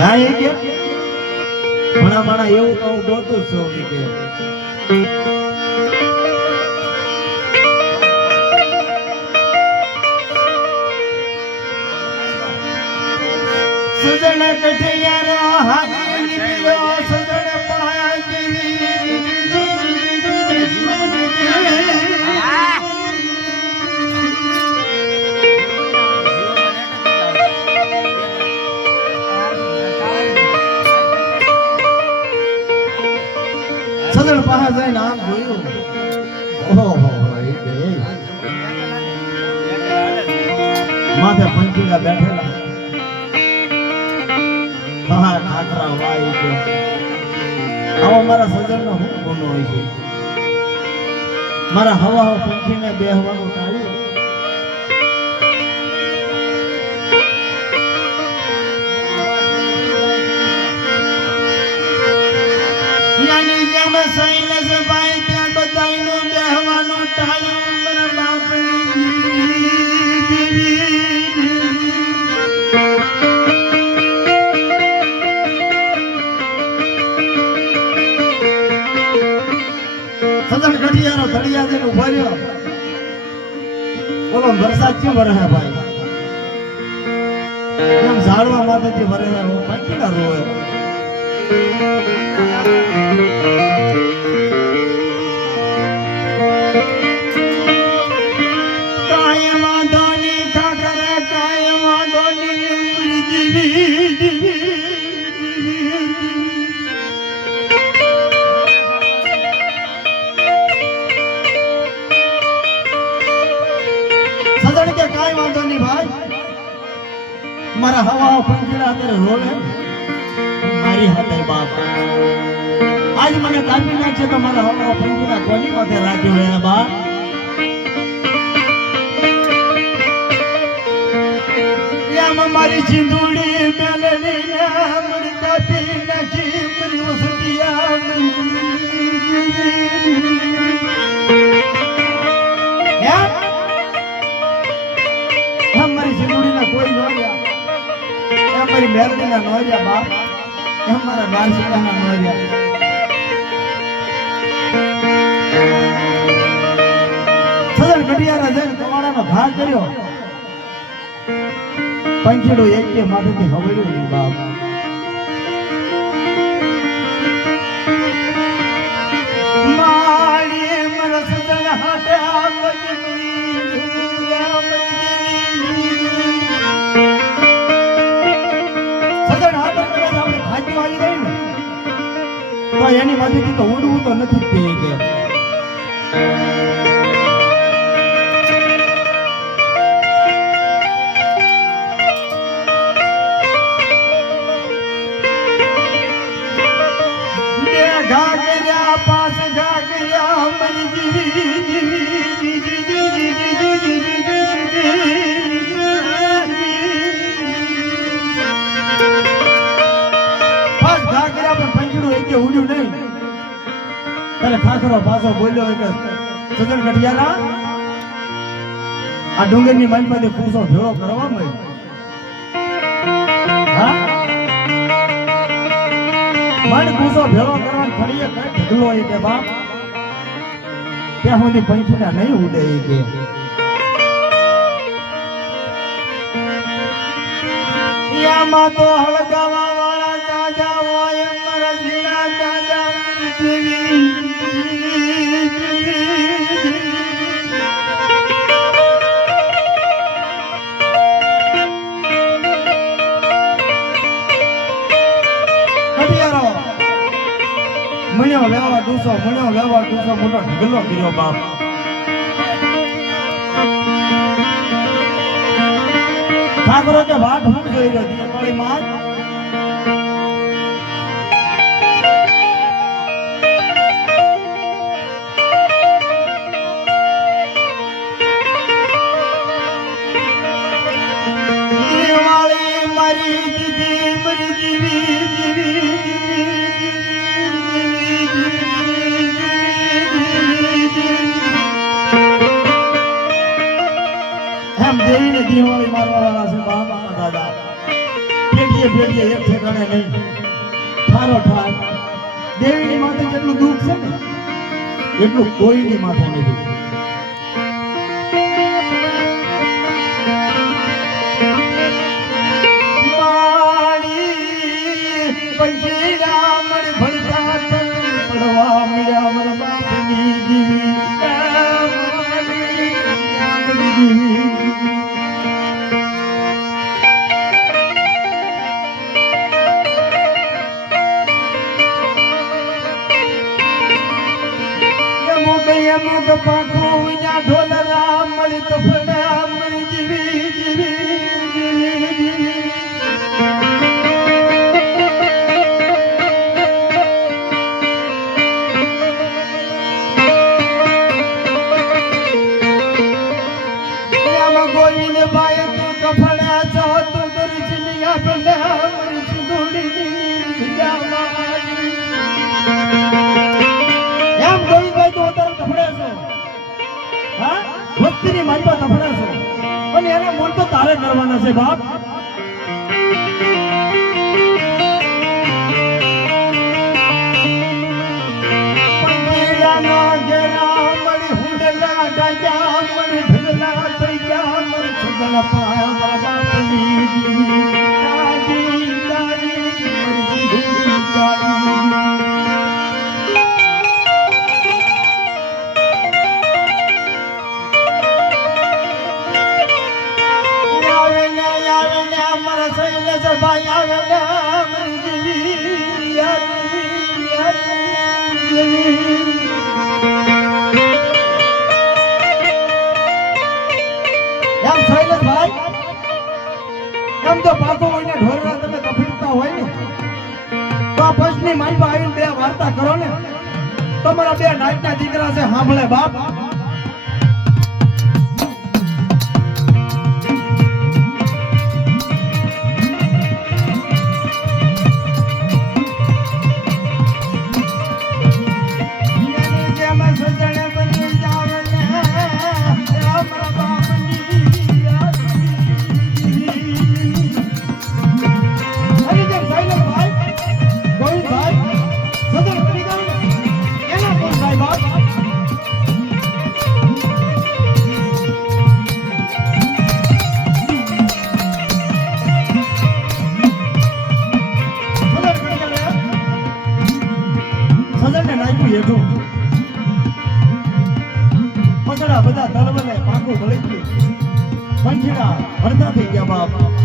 રાય કે ઘણા માણા એવું તો હું બોલતું છું કે સજણ કઠિયારો હાથી લીલો સજણ પાયા જેવી સજણ પાયા જઈને આમ જોયું ઓહો માથે પંચીડા બેઠેલા ઠાકરા વાય છે આવો મારા સજનનો હું ગુનો હોય છે મારા હવા પંખીને બેહવાનું ટાળ્યું યાની જેમ સૈલસ ભાઈ ત્યાં બધાયનું બેહવાનું ટાળ્યું મારા બાપની સજણ ઘડિયાનો ધડિયા જઈને ઉભો રહ્યો બોલો વરસાદ કેમ વરે હે ભાઈ એમ ઝાડવા માથેથી વરે હે હું પંખીડા રોવે કાય વાંધો ની ઠાકરે કાય વાંધો ની સજણ કે કાઈ વાંધો નહીં ભાઈ મારા હવા પંખીડા અત્યારે રોવે મારી હાથે બાપ આજ મને કાપી નાખશે તો મારા હવા પંખીડા કોની માથે રાખ્યો હે બાપ યામ મારી ચિંદુડી મેલની ના મળી કાપી નાખી મારી વસતિયા મારી સિંદુડીના કોઈ નો રહ્યા મારી મેરડીના નો રહ્યા બાપ મારા નારસિંહાના નો રહ્યા સજણ ઘડિયાળા જઈને કવાડાનો ઘા કર્યો પંખીડું એક કે માથેથી હવડ્યું નહીં બાપ મારી મારા સજણ હાથે એની માથેથી તો ઉડવું તો નથી તે કે ઘા કર્યા પાસ ઘા કર્યા મરી ઉડ્યું નહીં ત્યારે ઠાકરો પાછો બોલ્યો કે સજણ ઘડિયાળા આ ડુંગરની માનમાંથી પૂછો ભેળો કરવા હા મને પૂછો ભેળો કરવાની ફળીએ કઈ ઢગલો એ કે બાપ ત્યાં સુધી પંખીના નહીં ઉડે એ કે યામાં તો હળગાવા વાળા જાજા હોય મારા જીના જાજા મણ્યો લેવા દૂસો મોટો ઢગલો કર્યો બાપ ઠાકરો કે વાટ હું જોઈ રહ્યો દિવાળી માં દિવાળી મારી દીદી મરી દીવી એમ દેવીને દિવાળી મારવા વાળા છે બાપા દાદા પેટીએ એક ઠેકાણે નહીં ઠારો ઠાર દેવીની માથે જેટલું દુઃખ છે ને એટલું કોઈની માથે નથી. અમુક પાખો વિના ઢોલરા મળી તો ફડા મળી જીવી ગોવિંદ બાય તું કફડા છો તું દર્શનિયા ફડા મળી સુધોડી એમ ગોવિંદભાઈ તું અત્યારે કફડે છો હા ભક્તિની માલમાં કફડે છો અને એના મૂળ તો તારે કરવાના છે બાપ. એમ તો પાકો હોય ઢોરડા તમે તફીડતા હોય ને તો આ પછની માલમાં આવીને બે વાર્તા કરો ને તમારા બે નાચના દીકરા છે સાંભળે બાપ. બધા તલવલે પાકું ભળી ગયું પંખીડા અડધા થઈ ગયા બાપ.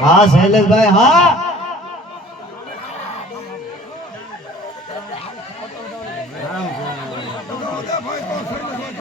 હા શૈલેષભાઈ હા